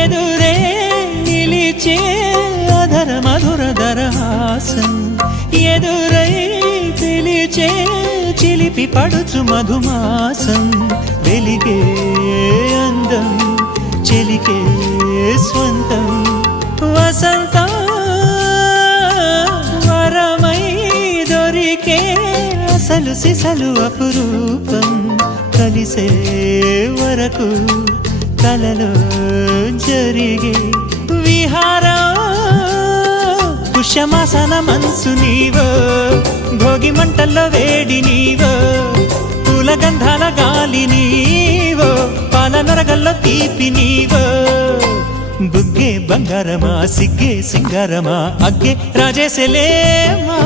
ఎదురే నిలిచే అధర మధుర దరహాసం ఎదురై పిలిచే చిలిపి పడుచు మధుమాసం వెలిగే అందం చెలికే స్వంతం వసంతం వరమై దొరికే అసలు సిసలు అపురూపం కలిసే వరకు కలలో జరిగే విహారం పుష్యమాసన మనసు నీవో భోగి మంటల్లో వేడి నీవో పూల గంధాల గాలి నీవో పాల నరగల్లో తీపి నీవో బుగ్గే బంగారమా సిగ్గే సింగారమా అగ్గే రాజేసెలేమా